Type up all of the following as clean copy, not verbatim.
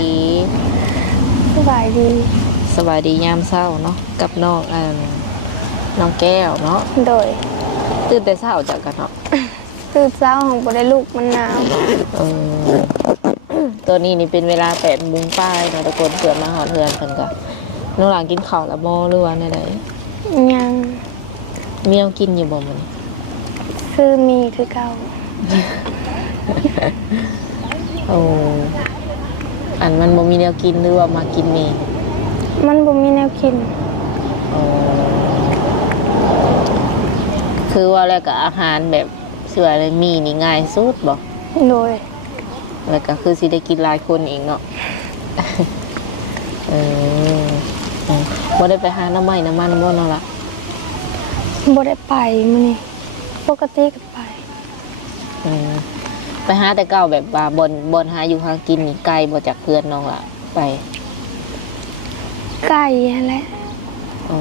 ดีสบายดีสบายดียามเช้าเนาะกับน้องน้องแก้วเนาะโดยตื่นแต่เช้าจากกันเนาะตื่นเช้าของบ่ได้ลูกมันหนาวเออตัวนี้นี่เป็นเวลา8 โมงป้ายเนาะทุกคนเพื่อนมาหอดเฮือนเพิ่นก็น้องหลานกินข้าวละบ่หรือว่าไหนยังเมียวกินอยู่บ่มื้อนี้คือมีคือเก่า โอ้อันมันบ่มีแนวกินหรือว่ามากินมีมันบ่มีแนวกินคือว่าแล้วก็อาหารแบบเชื่อเลยมีนี่ง่ายสุดบ่โดยแล้วก็คือสิได้กินหลายคนเองเนาะบ่ได้ไปหาน้ำไม้น้ำมันบ่เนาะล่ะบ่ได้ไปมื้อนี้ปกติก็ไปไปหาแต่เก่าแบบว่าบนหาอยู่หากินนี่ไกลบ่จากเพื่อนน้องล่ะไปไก่นั่นแหละอ๋อ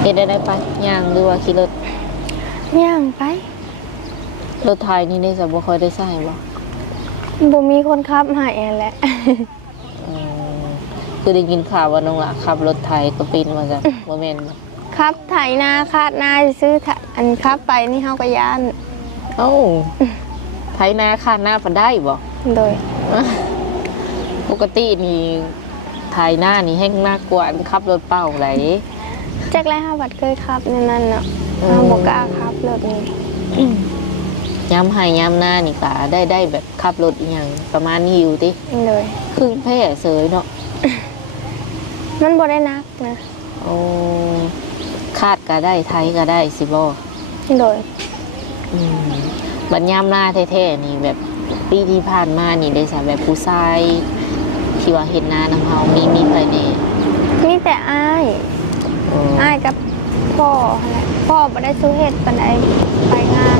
เฮ็ดได้ไปย่างหรือว่าขี่รถย่างไปรถไทยนี่ได้จะบ่ค่อยได้ใช้บ่บ่มีคนขับให้นั่นแหละคือได้ยินข่าวว่าน้องล่ะขับรถไทยก็เป็นว่าจังบ่แม่นบ่ขับไถนาคาดนาซื้ออันขับไปนี่เฮาก็ย่านเอ้าไทยนาคาดหน้าพอได้บ่โดยปกตินี่ไทยหน้านี่แห้งน่ากลัวขับรถเป้าไหลจักแล้วเฮาบัดเคยขับในนั้นเนาะเฮาบ่กล้าขับรถนี่ย้ำให้ย้ำหน้านี่ก็ได้แบบขับรถอีหยังประมาณนี้อยู่ติโดยครึ่งแพ้เสยเนาะมันบ่ได้นักนะโอ้คาดก็ได้ไทยก็ได้สิบ่โดยบัดย้ำหน้าแท้ๆนี่แบบปีที่ผ่านมานี่ได้สาแบบผู้ชายที่ว่าเห็นหน้านำเฮามีไปแน่มีแต่อ้ายกับพ่อแหละพ่อบ่ได้สู้เฮ็ดปานใดไปงาน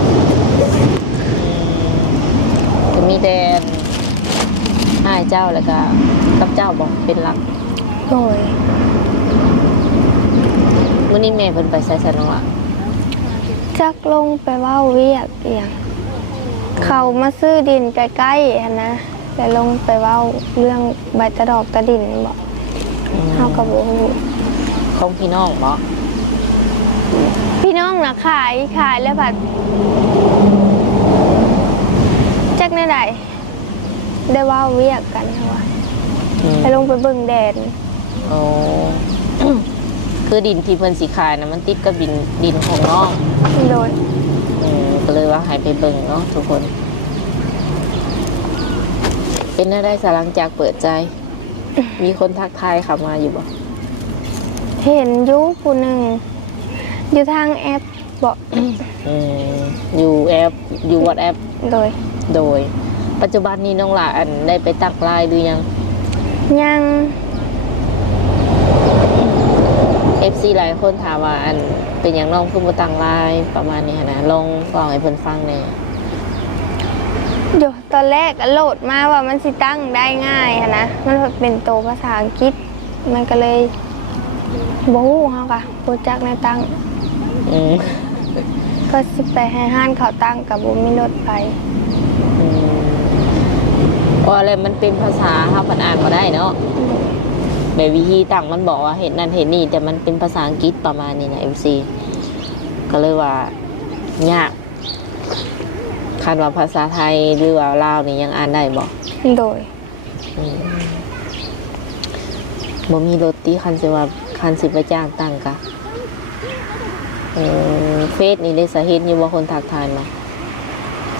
ก็มีแต่อ้ายเจ้าแล้วก็กับเจ้าบ่เป็นหลักโดยมื้อนี้แม่เพิ่นไปไสซะน้องล่ะจักลงไปเว้าเวียกอีหยังเขามาซื้อดินใกล้ๆหั่นนะแต่ลงไปเว้าเรื่องใบตะดอกตะดินบ่เฮาก็บ่ฮู้ของพี่น้องบ่พี่น้องน่ะขายแล้วบัดจักแนวใดได้เว้าเวียกกันว่าไปลงไปเบิ่งแดดโอ้ คือดินที่เพิ่นสิขายนะมันติดกับดินของน้องโดยก็เลยว่าให้ไปเบิ่งเนาะทุกคนเป็นอะไรสาหลังจากเปิดใจมีคนทักทายเข้ามาอยู่บ่เห็นอยู่ผู้หนึ่งอยู่ทางแอปบอกอยู่แอปอยู่วอทแอปโดยปัจจุบันนี้น้องหลานได้ไปตักไลน์หรือยังFC หลายคนถามว่าอันเป็นอย่างน้องคือบ่ตักไลน์ประมาณนี้นะลองฟังให้เพิ่นฟังแน่เดี๋ยวตอนแรกโหลดมาว่ามันสิตั้งได้ง่ายนะมันเป็นตัวภาษาอังกฤษมันก็เลยบ่ฮู้เฮาค่ะโปรเจกต์ในตั้งก็สิไปให้ห้านเขาตั้งกับบ่มีรถไปเพราะอะไรมันเป็นภาษาเฮาเพิ่นอ่านบ่ได้เนาะแบบวิธีตั้งมันบอกว่าเห็นนั่นเห็นนี่แต่มันเป็นภาษาอังกฤษประมาณนี้นะ MC ก็เลยว่ายากคันว่าภาษาไทยหรือว่าลาวนี่ยังอ่านได้บ่โดยบ่มีรถที่คันสิไปจ้างตั้งกะเฟซนี่ได้สาเหตุอยู่บ่คนทักทายมา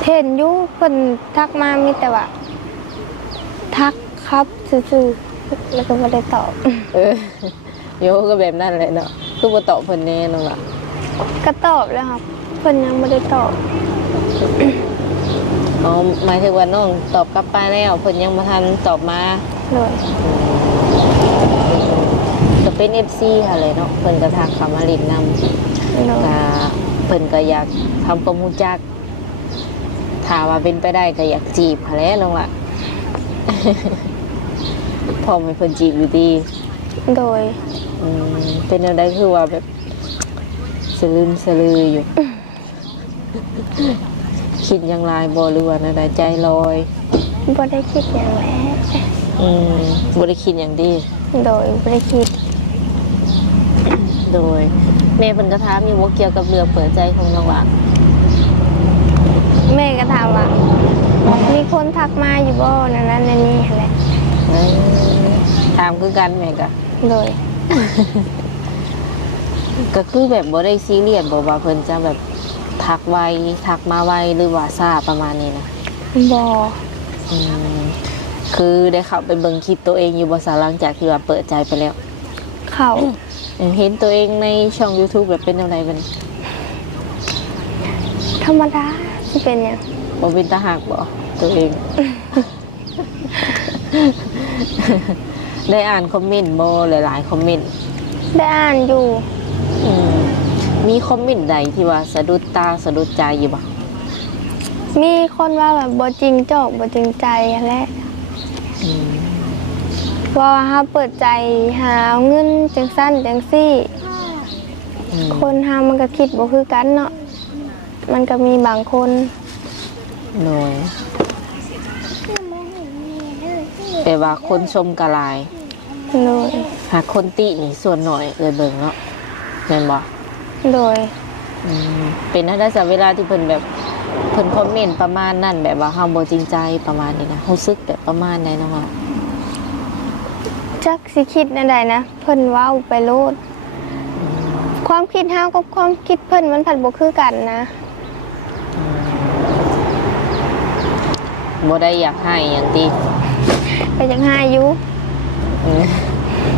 เห็นอยู่เพิ่นทักมามีแต่ว่าทักครับซื่อๆแล้วก็บ่ได้ตอบโยก็แบบนั้นแหละเนาะคือบ่ตอบเพิ่นแน่น้องล่ะก็ตอบแล้วครับเพิ่นยังบ่ได้ตอบอ๋อหมายถึงว่าน้องตอบกลับไปแล้วเพิ่นยังบ่ทันตอบมาเลยก็เป็น FC ค่ะเลยเนาะเพิ่นก็ทักเข้ามาเล่นนำก็เพิ่นก็อยากทำความรู้จักถ้าว่าเป็นไปได้ก็อยากจีบค่ะแล้วน้องล่ะพอให้เพิ่นจีบอยู่ดีโดยเป็นอะไรคือว่าแบบสลืมสลืออยู่ คิดอย่างไรบ่หรือว่าอะไรใจลอย บ่ได้คิดอย่างแล้ บ่ได้คิดอย่างดี โดยบ่ได้คิด โดยแม่เพิ่นก็ถามอยู่ว่าเกี่ยวกับเรื่องเปิดใจของน้องหลาน แม่ก็ถามว่ามีคนทักมาอยู่บ่นั่นนั่นนี่แหละ ถามคือกันแม่ก็ โดย ก็คือแบบบ่ได้ซีเรียสบ่ว่าเพิ่นจะแบบทักไวทักมาไวหรือว่าซ่าประมาณนี้นะ บ่ อืมคือได้เข้าไปเบิ่งคลิปตัวเองอยู่บ่ซะหลังจากที่ว่าเปิดใจไปแล้ว เข้า เห็นตัวเองในช่อง YouTube แบบเป็นแนวใดบัดนี้ ธรรมดาสิเป็นหยัง บ่เป็นตาหักบ่ตัวเอง ได้อ่านคอมเมนต์บ่หลายๆคอมเมนต์ ได้อ่านอยู่ อืมมีคอมเมนต์ใดที่ว่าสะดุดตาสะดุดใจอยู่บ่ มีคนว่าแบบบ่จริงจอกบ่จริงใจแหละ อืม ว่าถ้าเปิดใจหาเอาเงินจังสั้นจังซี่ อืม คนหามันก็คิดบ่คือกันเนาะมันก็มีบางคน โดยแต่ว่าคนชมกะหลาย โดย หากคนตินี่ส่วนหน่อยเลยเบิ่งเนาะแม่นบ่ โดย อืมเป็นได้จากเวลาที่เพิ่นแบบเพิ่นคอมเมนต์ประมาณนั้นแบบว่าเฮาบ่จริงใจประมาณนี้นะรู้สึกแบบประมาณใดเนาะ จักสิคิดแนวใดนะเพิ่นเว้าไปโลดความคิดเฮากับความคิดเพิ่นมันผัดบ่คือกันนะ บ่ได้อยากให้หยังติ ก็ยังหาอยู่ อืม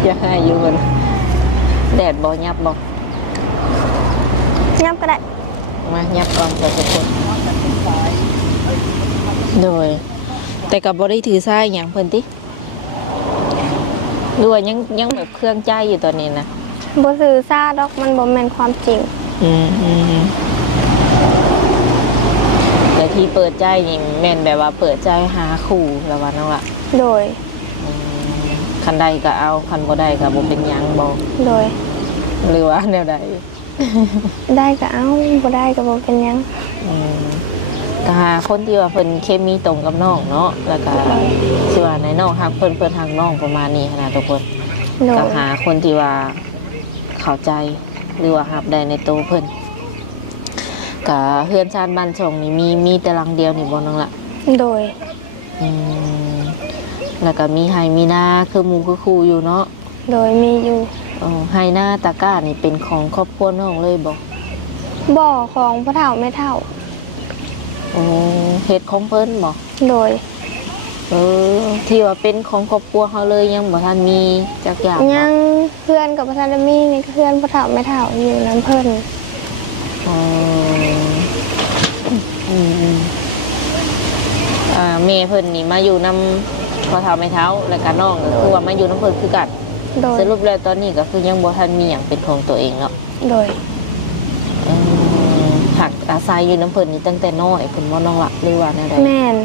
อยากให้อยู่เพิ่นแดดบ่ยับบ่ ยับก็ได้ มายับก่อนจะทุกคนโดย แต่ก็บ่ได้ถือสายหยังเพิ่นติหรือว่ายังแบบเครื่องใจอยู่ตอนนี้นะ บ่ซื่อซ่าดอกมันบ่แม่นความจริง แต่ที่เปิดใจนี่แม่นแบบว่าเปิดใจหาคู่แล้วว่าน้องละ โดย คันใดก็เอาคันบ่ได้ก็บ่เป็นหยังบ่ โดย หรือว่าแนวใด ได้ก็เอาบ่ได้ก็บ่เป็นหยัง ก็หาคนที่ว่าเพิ่นเคมีตรงกับน้องเนาะแล้วก็สิว่าในน้องฮักเพิ่นฮักน้องประมาณนี้นะทุกคน โด ก็ ย หาคนที่ว่าเข้าใจหรือว่าฮับได้ในตัวเพิ่นก็เฮือนชานบ้านช่องนี่มีแต่หลังเดียวนี่บ่น้องละ โดย อืมแล้วก็มีไฮมีนาคือหมูคือครูอยู่เนาะ โดยมีอยู่ ไฮนาตาก้านี่เป็นของครอบครัวน้องเลยบอก บ่อของพ่อเฒ่าแม่เฒ่า โอ้เฮ็ดของเพิ่นบอก โดย ที่ว่าเป็นของครอบครัวเขาเลยยังบ่ทันมีจักอย่าง ยังเพื่อนกับพัทรมีนี่ก็เพื่อนพ่อเฒ่าแม่เฒ่าอยู่น้ำเพิ่น อ๋ออืมแม่เพิ่นนี่มาอยู่นำพ่อเฒ่าแม่เฒ่าแล้วก็น้องก็คือว่ามาอยู่นำเพิ่นคือกัน โดย สรุปแล้วตอนนี้ก็คือยังบ่ทันมีหยังเป็นของตัวเองเนาะ โดย หักอาศัยอยู่น้ำเพิ่นนี่ตั้งแต่น้อยเพิ่นว่าน้องหลักหรือว่าแนวใด แม่น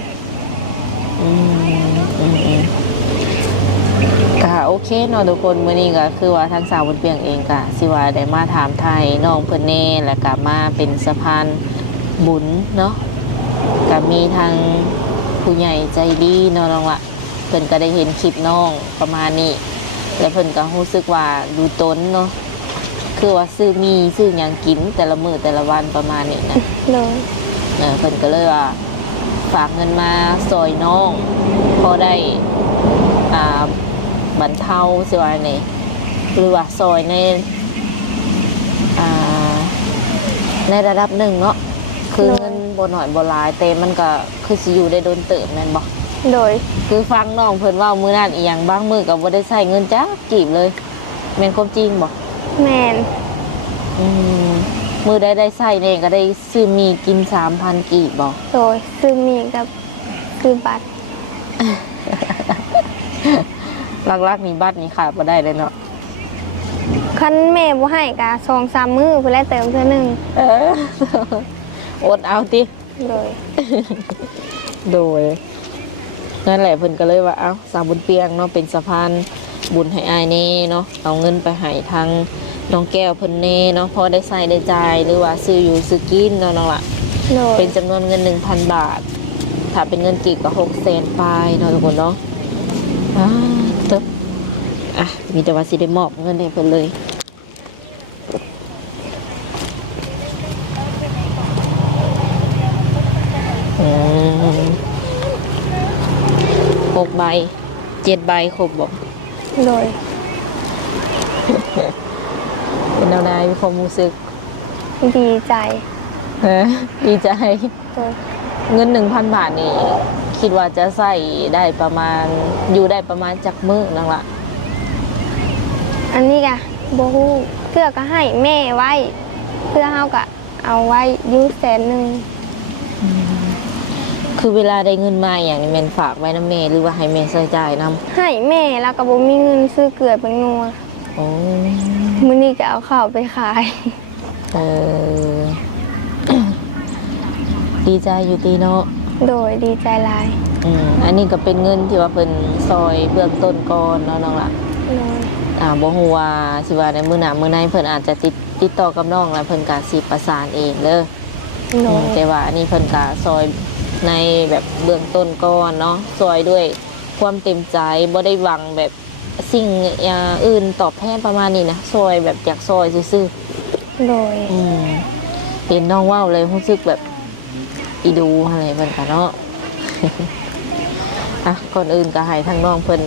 ก็โอเคเนาะทุกคนมื้อนี้ก็คือว่าทางสาวบนเปียงเองก็สิว่าได้มาถามไทยน้องเพิ่นแน่แล้วก็มาเป็นสะพานบุญเนาะก็มีทางผู้ใหญ่ใจดีเนาะน้องละเพิ่นก็ได้เห็นคลิปน้องประมาณนี้แล้วเพิ่นก็รู้สึกว่าดูตนเนาะคือว่าซื้อหยังกินแต่ละมื้อแต่ละวันประมาณนี้นะ โดย เพิ่นก็เลยว่าฝากเงินมาซอยน้องพอได้บรรเทาสิว่านี่หรือว่าซอยในระดับหนึ่งเนาะคือเงินบ่หน่อยบ่หลายแต่มันก็คือสิอยู่ได้โดนเติมแม่นบ่ โดย คือฟังน้องเพิ่นเว้ามื้อนั้นอีหยังบางมื้อก็บ่ได้ใช้เงินจักกีบเลยแม่นความจริงบ่ แม่น มื้อได้ใช้นี่ก็ได้ซื้อมีกิน 3,000 กีบบ่ โดยซื้อมีกับซื้อบัตร ลักๆนี่บัตรนี่ขาดบ่ได้เลยเนาะ คันแม่บ่ให้ก็2-3 มื้อเพิ่นได้เติมเทื่อหนึง อดเอาติ โดย โดยนั่นแหละเพิ่นก็เลยว่าเอ้าสาวบุญเปียงเนาะเป็นสะพานบุญให้อายเน่เนาะเอาเงินไปให้ทางน้องแก้วเพิ่นเน่เนาะพอได้ใส่ได้จ่ายหรือว่าซื้ออยู่ซื้อกินเนาะน้องล่ะ โดย เป็นจำนวนเงิน 1,000 บาท ถ้าเป็นเงินกีบก็600,000ปลายเนาะทุกคนเนาะตึ๊บมีแต่ว่าสิได้มอบเงินให้เพิ่นเลย6 ใบ 7 ใบครบบ่ โดย เป็นแนวใดมีความรู้สึก ดีใจ ดีใจ โดย เงิน 1,000 บาทนี่คิดว่าจะใส่ได้ประมาณอยู่ได้ประมาณจักมื้อนั่นล่ะ อันนี้กะโบฮูเพื่อก็ให้แม่ไว้ เพื่อเฮาก็เอาไว้อยู่100,000 คือเวลาได้เงินมาอย่างนี้แม่นฝากไว้นำแม่หรือว่าให้แม่ใช้จ่ายนำ ให้แม่แล้วก็บ่มีเงินซื้อเกลือเป็นงัว โอ้ มื้อนี้จะเอาข้าวไปขาย เออ ดีใจอยู่ตีเนาะ โดยดีใจหลาย อันนี้ก็เป็นเงินที่ว่าเพิ่นซอยเบื้องต้นก่อนเนาะน้องล่ะ โดย บ่ฮู้ว่าสิว่าในมื้อหน้ามื้อในเพิ่นอาจจะติดต่อกับน้องแล้วเพิ่นก็สิประสานเองเด้อ โดย แต่ว่าอันนี้เพิ่นก็ซอยในแบบเบื้องต้นก่อนเนาะซอยด้วยความเต็มใจบ่ได้หวังแบบสิ่งอย่างอื่นตอบแทนประมาณนี้นะซอยแบบอยากซอยซื่อ โดย ๆเห็นน้องเว้าเลยรู้สึกแบบอีดูอะไรเพิ่นก็เนาะ ก่อนอื่นก็ให้ทั้งน้องเพิ่น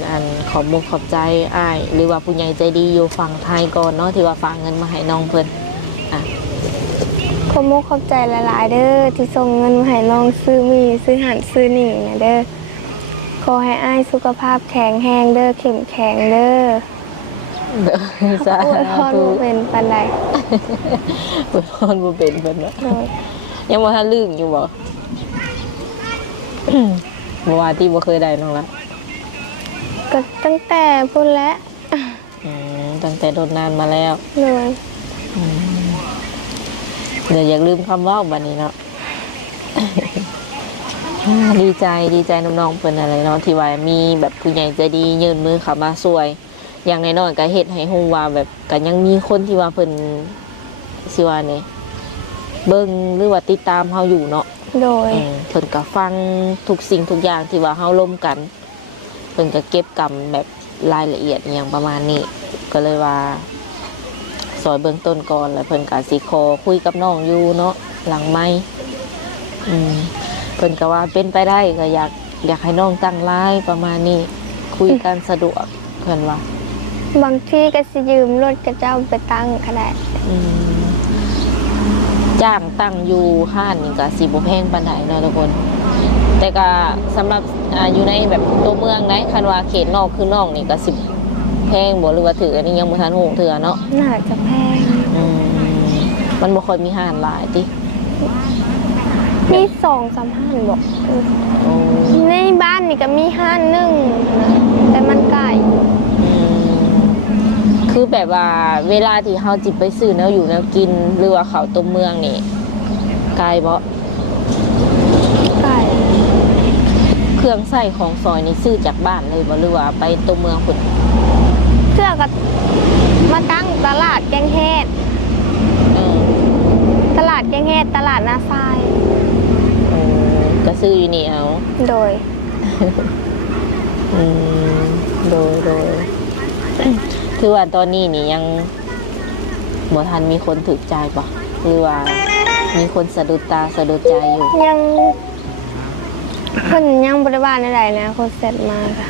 ขอบมุกขอบใจอ้ายหรือว่าผู้ใหญ่ใจดีอยู่ฝั่งไทยก่อนเนาะที่ว่าฝากเงินมาให้น้องเพิ่น ขอบคุณขอบใจหลายๆเด้อที่ส่งเงินมาให้น้องซื้อมีซื้อหันซื้อนี่นะเด้อขอให้อ้ายสุขภาพแข็งแรงเด้อเข้มแข็งเด้อ เด้อสา อวยพร ธุ บ่เป็นปานใด อวยพรบ่เป็นเพิ่นว่า โดย ยังบ่ทันลืมอยู่บ่ บ่ว่าที่บ่เคยได้น้องละ ก็ตั้งแต่พุ่นแล้ว ตั้งแต่โดนนานมาแล้ว โดย เดี๋ยวอยากลืมคำเว้าบัดนี้เนาะ ดีใจน้องๆเพิ่นอะไรเนาะที่ว่ามีแบบผู้ใหญ่ใจดียื่นมือเข้ามาช่วย อย่างน้อยๆก็เฮ็ดให้ฮู้ว่าแบบก็ยังมีคนที่ว่าเพิ่นสิว่านี่เบิ่งหรือว่าติดตามเฮาอยู่เนาะ โดย เพิ่นก็ฟังทุกสิ่งทุกอย่างที่ว่าเฮาร่วมกันเพิ่นก็เก็บกำแบบรายละเอียดอหย่างประมาณนี้ ก็เลยว่าสอยเบื้องต้นก่อนแล้วเพิ่นก็สิขอคุยกับน้องอยู่เนาะหลังไมค์เพิ่นก็ว่าเป็นไปได้ก็อยากให้น้องตั้งไลน์ประมาณนี้ คุยกันสะดวกเพิ่นว่า บางทีก็สิยืมรถกระเจ้าไปตั้งก็ได้ จ้างตั้งอยู่ห้านนี่ก็สิบ่แพงปานใดเนาะทุกคน แต่ก็สำหรับอยู่ในแบบตัวเมืองได้คันว่าเขตนอกคือนอกนี่ก็สิแพงบ่หรือว่าถืออันนี้ยังบ่ทันฮู้เถื่อเนาะ น่าจะแพง มันบ่ค่อยมีห้านหลายติ มี2-3ห้านบอก โอ้ ในบ้านนี่ก็มีห้านหนึงนะแต่มันไกล คือแบบว่าเวลาที่เฮาจิไปซื้อแนวอยู่แนวกินหรือว่าเขาวตัวเมืองนี่ไกลบ่ ไกล เครื่องใช้ของซอยนี่ซื้อจากบ้านเลยบ่หรือว่าไปตัวเมืองพุ่น เพื่อก็มาตั้งตลาดแกงเฮ็ด เออ ตลาดแกงเฮ็ดตลาดนาทราย โอ้ก็ซื้ออยู่นี่เอา โดย โดยคือว่าตอนนี้นี่ยังบ่ทันมีคนถูกใจป่ะหรือว่ามีคนสะดุดตาสะดุดใจอยู่ ยังเพิ่นยังบริวารใดๆนะคนเสร็จมาค่ะ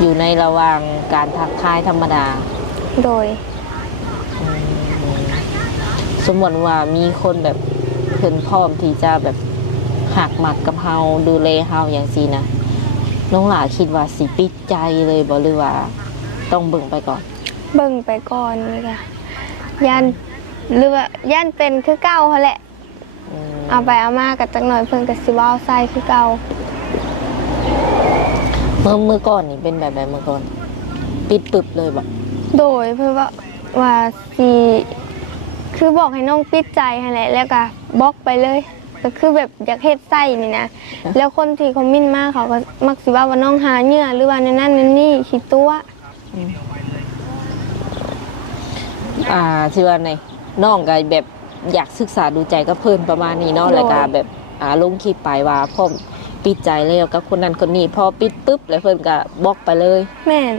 อยู่ในระหว่างการทักทายธรรมดา โดย สมมติว่ามีคนแบบเพิ่นพร้อมที่จะแบบหักหมักกับเฮาดูแลเฮาอย่างซีนะน้องหลาคิดว่าสิปิดใจเลยบ่หรือว่าต้องเบิ่งไปก่อน เบิ่งไปก่อนนี่ค่ะย่านหรือว่าย่านเป็นคือเก่าเขาแหละ เอาไปเอามากับจักหน่อยเพิ่นก็สิเว้าใส่คือเก่า เมื่อก่อนนี่เป็นแบบเมื่อก่อนปิดปึบเลยบ่ โดยเพิ่นว่าสิคือบอกให้น้องปิดใจหั่นแหละแล้วก็บล็อกไปเลย ก็คือแบบอยากเฮ็ดไส้นี่นะแล้วคนที่คอมเมนต์มาเขาก็มักสิว่าน้องหาเหยื่อหรือว่านั่นนี่คิดตัว ที่ว่าไงน้องก็แบบ อยากศึกษาดูใจกับเพิ่นประมาณนี้เนาะแล้วก็แบบลงคลิปไปว่าพ่อมปิดใจแล้วกับคนนั้นคนนี้พอปิดปุ๊บแล้วเพิ่นก็บล็อกไปเลย แม่น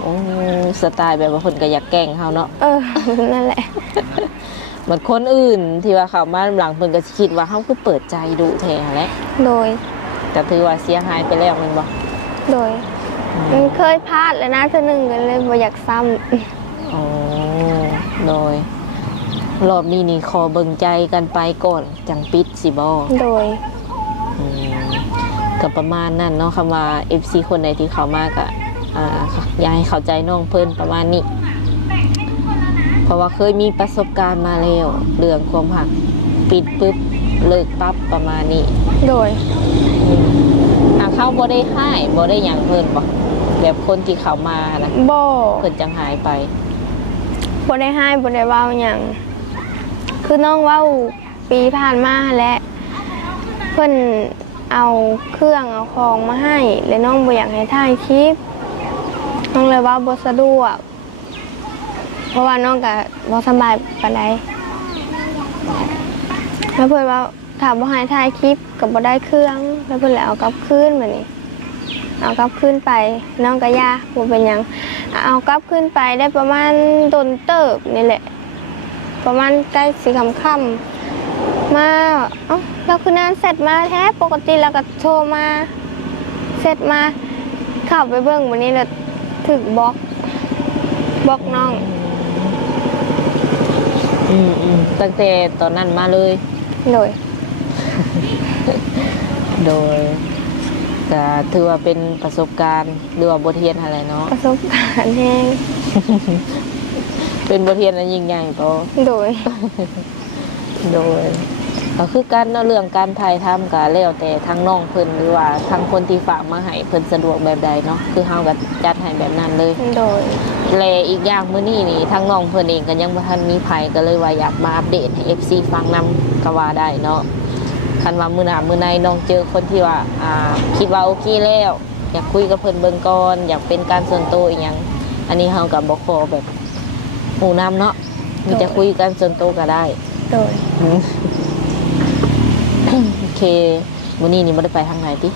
โอ้สไตล์แบบว่าเพิ่นก็อยากแกล้งเฮาเนาะ นั่นแหละ เหมือนคนอื่นที่ว่าเขามาหลังเพิ่นก็สิคิดว่าเฮาคือเปิดใจดุแท้แหละ โดย แต่ถือว่าเสียหายไปแล้วแม่นบ่ โดยมันเคยพลาดแล้วนะเธอหนึ่งกันเลยบ่อยากซ้ อ๋อโดยรอบนี้นี่ขอเบิ่งใจกันไปก่อนจังปิดสิบ่ ำโดย ก็ประมาณนั้นเนาะคำว่า FC คนใดที่เขามากอะอยากให้เข้าใจน้องเพิ่นประมาณนี้ เพราะว่าเคยมีประสบการณ์มาแล้วเรื่องความหักปิดปุ๊บเลิกปั๊บประมาณนี้ โดย เข้าบ่ได้ให้บ่ได้หยังเพิ่นบ่แบบคนที่เขามานะ บ่ เพิ่นจังหายไป บ่ได้ให้บ่ได้เว้าหยังคือน้องเว้าปีผ่านมาแหละเพิ่นเอาเครื่องเอาของมาให้แล้วน้องบ่อยากให้ถ่ายคลิปน้องเลยว่าบ่สะดวกเพราะว่าน้องก็บ่สบายปานใดแล้วเพิ่นว่าถ้าบ่ให้ถ่ายคลิปก็บ่ได้เครื่องแล้วเพิ่นเลยเอากลับคืนบัดนี้เอากลับคืนไปน้องก็ย่าบ่เป็นหยังเอากลับคืนไปได้ประมาณโดนเติบนี่แหละประมาณใกล้สิค่ำๆมาเอ้าแล้วคือนานเสร็จมาแท้ปกติแล้วก็โทรมาเสร็จมาเข้าไปเบิ่งวันนี้แล้วถึกบล็อกน้อง ตั้งแต่ตอนนั้นมาเลย โดย โดยก็ถือว่าเป็นประสบการณ์หรือว่าบทเรียนอะไรเนาะ ประสบการณ์แห้ง เป็นบทเรียนอันยิ่งใหญ่โต โดย โดยก็คือการเนาะเรื่องการถ่ายทำก็แล้วแต่ทั้งน้องเพิ่นหรือว่าทั้งคนที่ฝากมาให้เพิ่นสะดวกแบบใดเนาะคือเฮาก็จัดให้แบบนั้นเลย โดย และอีกอย่างมื้อนี้นี่ทั้งน้องเพิ่นเองก็ยังบ่ทันมีไผก็เลยว่าอยากมาอัปเดตให้ FC ฟังนำก็ว่าได้เนาะคันว่ามื้อหน้ามื้อในน้องเจอคนที่ว่าคิดว่าโอเคแล้วอยากคุยกับเพิ่นเบิ่งก่อนอยากเป็นการส่วนตัวอีหยังอันนี้เฮาก็บ่ขอแบบหมู่นำเนาะมีแต่คุยกันส่วนตัวก็ได้ โดย โอเคมื้อนี้นี่บ่ได้ไปทางไหนติ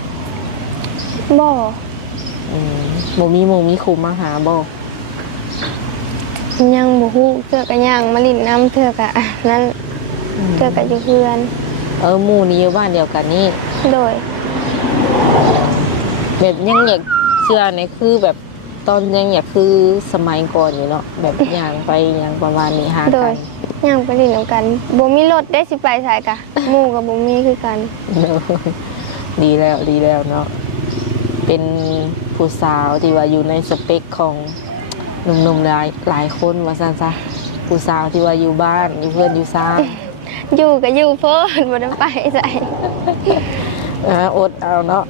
บ่ บ่มีหมู่มีคุมมาหาบ่ ยังบ่ฮู้เทื่อก็ย่างมาลิ้นน้ำเทื่อก็นั่นเทื่อก็อยู่เพื่อน หมู่นี่อยู่บ้านเดียวกันนี่ โดย แบบยังอยากเชื่อในคือแบบตอนยังอยากคือสมัยก่อนอยู่เนาะแบบย่างไปอย่างประมาณนี้หา โด กั ย น ย่างไปลิ้นน้ำกันบ่มีรถได้สิไปไสกะหมู่ก็บ่มีคือกัน ดีแล้วเนาะเป็นผู้สาวที่ว่าอยู่ในสเปคของหนุ่มๆหลายคนว่าซั่นซะผู้สาวที่ว่าอยู่บ้านอยู่เพื่อนอยู่ซ่าน อยู่ก็อยู่เพิ่นบ่ได้ไปไส อดเอาเนาะ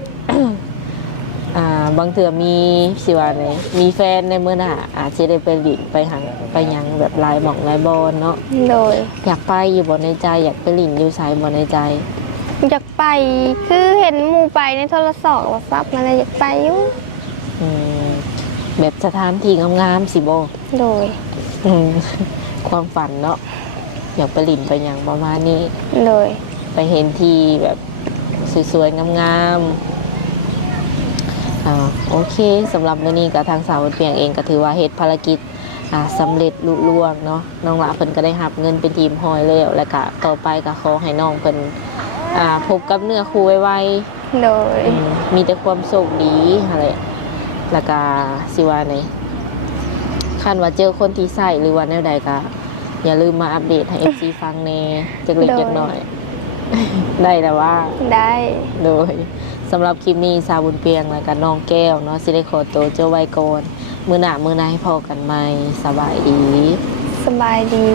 บางเถื่อมีสิว่าไหนมีแฟนในเมื่อหน้าอาจจะได้ไปหลินไปหังไปหยังแบบลายหม่องลายบอลเนาะ โดย อยากไปอยู่บ่ในใจอยากไปหลินอยู่สายบ่ในใจ อยากไปคือเห็นหมู่ไปในโทรศัพท์นั่นแหละอยากไปอยู่ อืมแบบสถานที่งามๆสิบ่ โดย อืม ความฝันเนาะอยากไปหลินไปหยังประมาณนี้ โดย ไปเห็นที่แบบสวยๆงามๆโอเคสำหรับวันนี้กับทางสาวบนเปียงเองก็ถือว่าเหตุภารกิจสำเร็จลุล่วงเนาะน้องหลาเพิ่นก็ได้รับเงินเป็นทีมหอยแล้วแล้วก็ต่อไปก็ขอให้น้องเพิ่นพบกับเนื้อคู่ไว โดย ๆมีแต่ความโชคดีอะไรแล้วก็สิว่าไหนคันว่าเจอคนที่ใส่หรือว่าแนวใดก็อย่าลืมมาอัปเดตให้ FC ฟังแน่จักเล็กจักน้อย ได้แต่ว่า ได้ โดยสำหรับคลิปนี้สาวบุญเปียงและกับน้องแก้วเนาะสิได้ขอตัวเจ้าไว้ก่อนมือหน้าให้พอกันใหม่สบายดี สบายดี